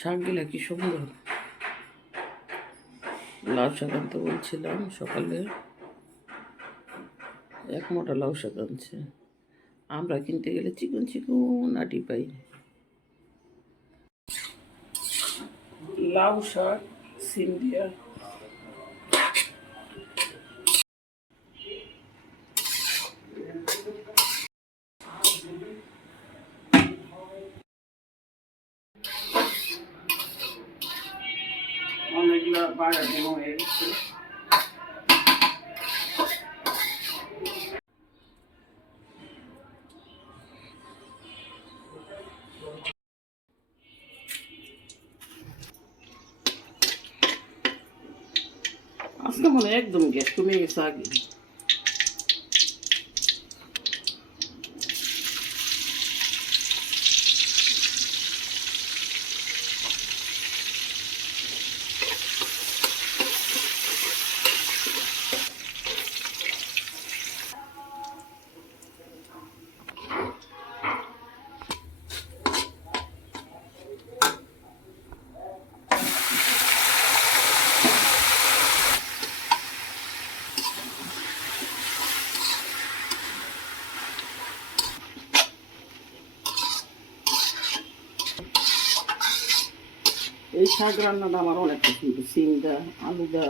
শাকগুলা কি সুন্দর। লাউ শাক আনতে বলছিলাম সকালে, এক মোটা লাউ শাক আনছে। আমরা কিনতে গেলে চিকন চিকন আটি পাই। লাউ শাক সিম দিয়া অনেকগুলা বাড়া দেবো হয়ে গেছে। আজকে মনে একদম গ্যাস কমে গেছে আগে। এই শাক রান্নাটা আমার অনেক পছন্দ। সিম দা, আলু দা,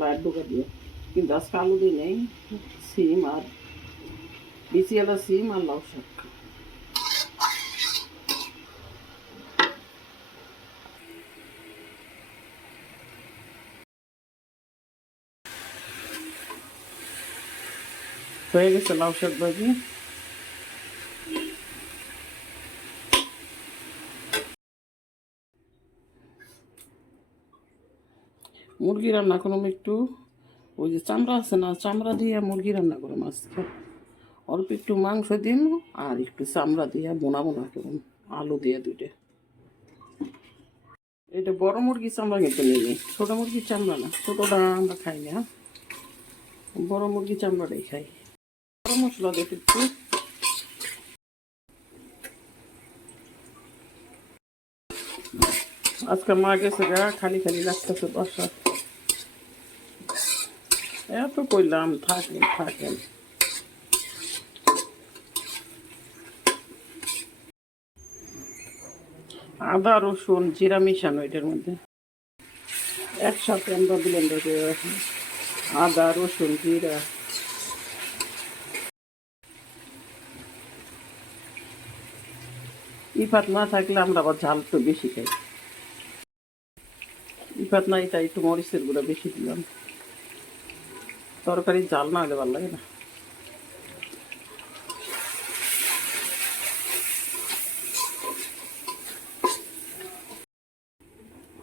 লাইট ডোকা দিয়ে, কিন্তু আজকে আলু দিই নেই। সিম আর বিচিয়ালা সিম আর লাউ শাক। হয়ে গেছে লাউ শাক ভাজি। মুরগি রান্না করলাম একটু, ওই যে চামড়া আছে না, চামড়া দিয়ে মুরগি রান্না করলাম আজকে। অল্প একটু মাংস দিন আর একটু চামড়া দিয়ে বোনা বোনা করুন, আলু দিয়ে দুইটা। এটা বড় মুরগির চামড়া কিন্তু নেই, ছোটো মুরগির চামড়া না, ছোটোটা আমরা খাই না, বড় মুরগির চামড়াটাই খাই। গরম মশলা দেখে একটু। আজকে মা গেছে গা, খালি খালি লাগতেছে বাসা। এত কইলাম থাকেন থাকেন। আদা রসুন জিরা মিশানো এটার মধ্যে একসাথে আমরা ব্লেন্ডার করে রাখি। আদা রসুন জিরা। ইফাত না থাকলে আমরা আবার ঝাল একটু বেশি খাই। ইফাত নাই তাই একটু মরিচের গুঁড়া বেশি দিলাম। তরকারি ঝাল না হলে ভালো লাগে না।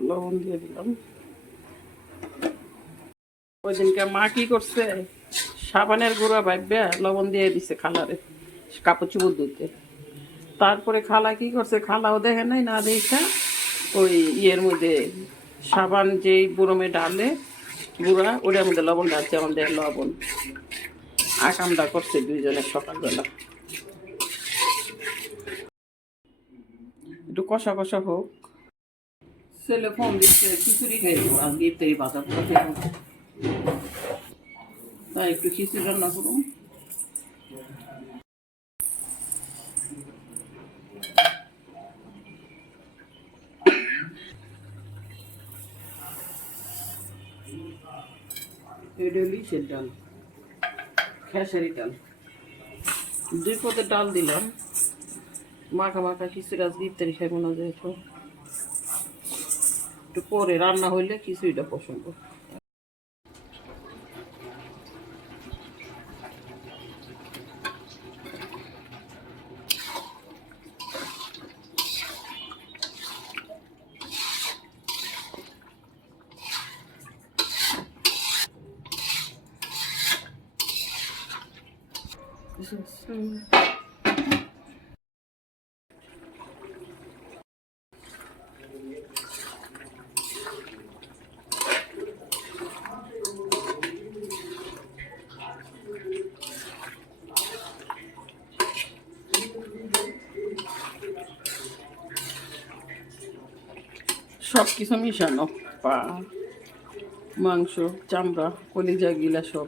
লবণ দিয়ে দিলাম। ওই দিনকে মা কি করছে, সাবানের গুঁড়া ভাববে লবণ দিয়ে দিছে খালারে কাপড় চুপড় ধুতে। তারপরে খালা কি করছে, খালাও দেখে নাই, না দেখা ওই ইয়ের মধ্যে সাবান যেই বুড়মে ডালে গুঁড়া, ওটার মধ্যে লবণ ডালছে, আমাদের লবণ। আকামটা করছে দুইজনের সকালবেলা। একটু কষা কষা হোক। ছেলে ফোন দিচ্ছে, খিচুড়ি খাই দেবো আজকে, ইফতারি বাজার করতে, তাই একটু খিচুড়ি রান্না করুন। এটা লিচের ডাল, খেসারি ডাল, 2 পদের ডাল দিলাম। মাখা মাখা খিচুড়ি আজকে ইফতারি খাইবো না, যেহেতু একটু পরে রান্না হইলে খিচুড়িটা পছন্দ। সব কিছু মিশানো, পা, মাংস, চামড়া, কলিজা গিলা সব।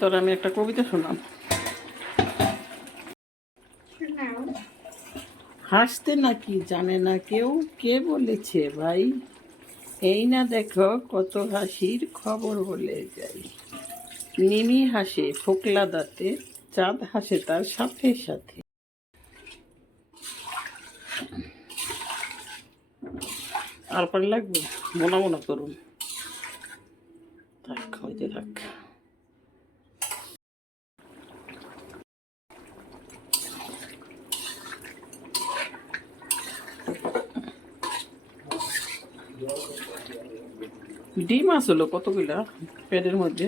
তোর আমি একটা কবিতা শোনাম। হাসতে নাকি জানে না কেউ, কে বলেছে ভাই, এই না দেখো কত হাসির খবর বলে যাই। নিমি হাসে ফোকলা দাঁতে, চাঁদ হাসে তার সাথে সাথে। আর পানি লাগবে? মনে মনে করুন, থাক হইতে থাক। ডিম আসলো কতগুলা প্যাডের মধ্যে,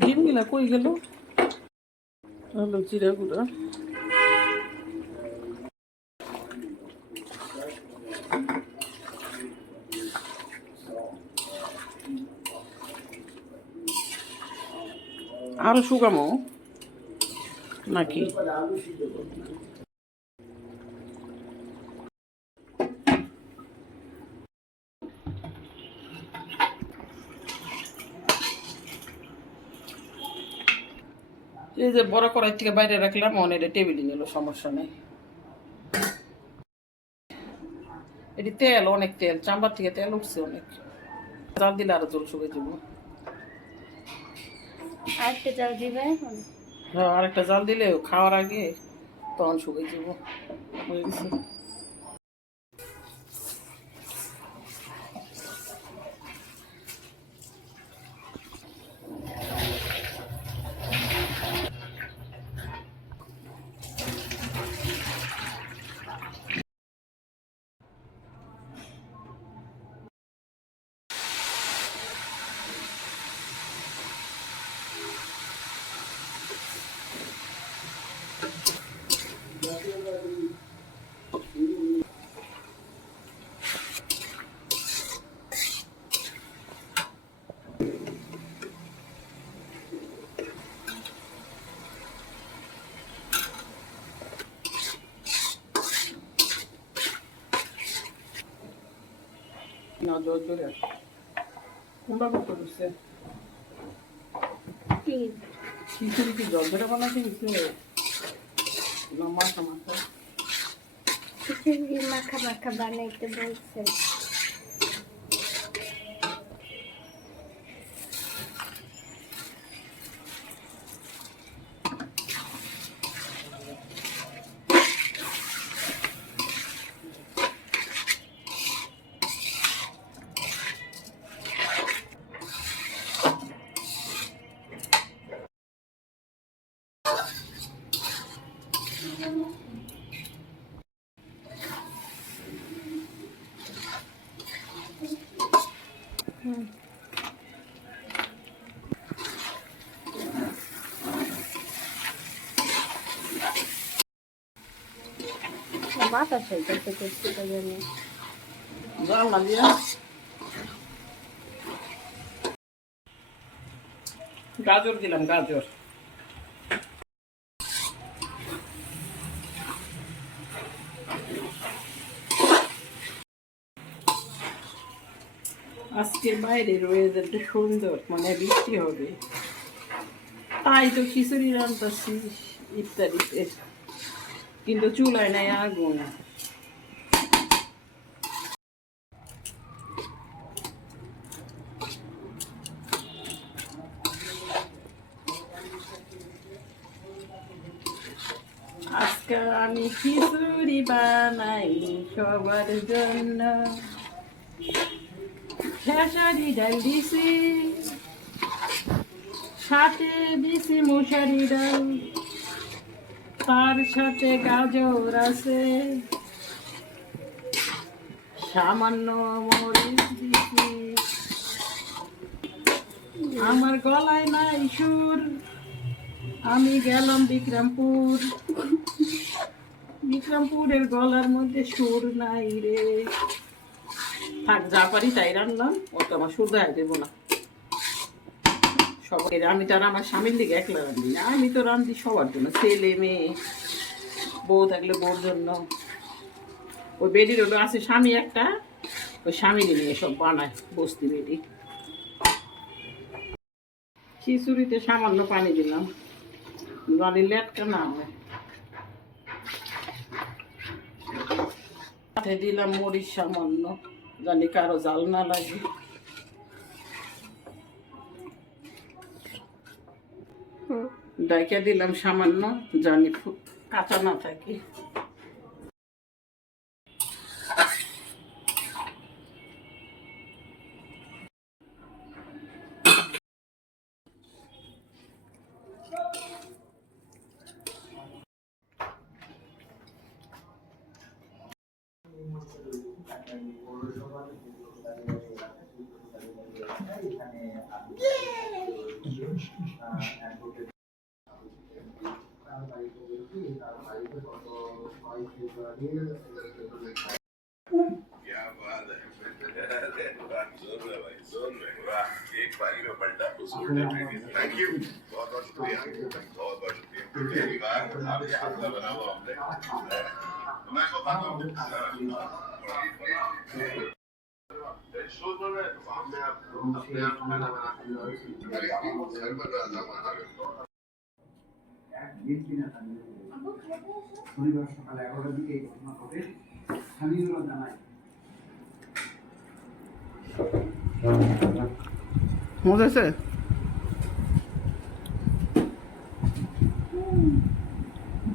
ডিমগুলা কই গেল? হলো জিরা গুঁড়া, আরো শুকামো নাকি? এই যে বড় কড়াই থেকে বাইরে রাখলাম, অনেক টেবিলে নিল, সমস্যা নেই। এটি তেল, অনেক তেল, চামড়ার থেকে তেল উঠছে অনেক। জাল দিলে আরো জল শুকিয়ে যাবো। আরেকটা জাল দিবে এখন? হ্যাঁ, আরেকটা জাল দিলে খাওয়ার আগে তখন শুকিয়ে যাবো। হয়ে গেছে। না জল চলে আসে, কুমড়া করতে বসছে। খিচুড়ি কি জল ধরে বানাতে হচ্ছে না মাখা মাখা? খিচুড়ি মাখা মাখা বানাইতে বলছে। মাথা সেটা করতে জানি জাল না দিয়া গাজর দিলাম, গাজর। আজকের বাইরের ওয়েদারটা সুন্দর, মানে বৃষ্টি হবে, তাই তো খিচুড়ি রান্তাছি ইফতারিতে, কিন্তু চুলায় নাই আগুন। আজকে আমি খিচুড়ি বানাই সবার জন্য। খেসারি ডাল দিছি, সাথে দিছি মশারি ডাল, তার সাথে গাজর আছে, সামান্য মরিচ দিছি। আমার গলায় নাই সুর, আমি গেলাম বিক্রমপুর, বিক্রমপুরের গলার মধ্যে সুর নাই রে। থাক, যা পারি তাই রান্নাম, অত আমার সুর দেয় দেবো না সবাই। আমি তো আর আমার স্বামীর দিকে একলা রান্ধি না, আমি তো রান্ধি সবার জন্য, ছেলে মেয়ে, বউ থাকলে বউর জন্য। ওই বেডির ওটা আছে স্বামী একটা, ওই স্বামীকে নিয়ে সব বানায় বস্তি বেডি। খিচুড়িতে সামান্য পানি দিলাম, জলে লেটকা না হয়। সাথে দিলাম মরিচ সামান্য, জানি কারো জাল না লাগে। ডাইকা দিলাম সামান্য, জানি কাঁচা না থাকে। क्या बात है जोर में भाई, जोर में। वाह, एक पारी में पलटा उसूल डेफिनेटली। थैंक यू, बहुत बहुत शुक्रिया, बहुत बहुत शुक्रिया। पहली बार आपके हाथ का बना हुआ हमने, मैं बताता हूँ शो में सामने आप अपने आप खाना बना घर बन रहा था हमारा। শনিবার সকাল 11টার দিকে এই ঘটনা ঘটে। স্থানীয়রা জানায় মজা আছে।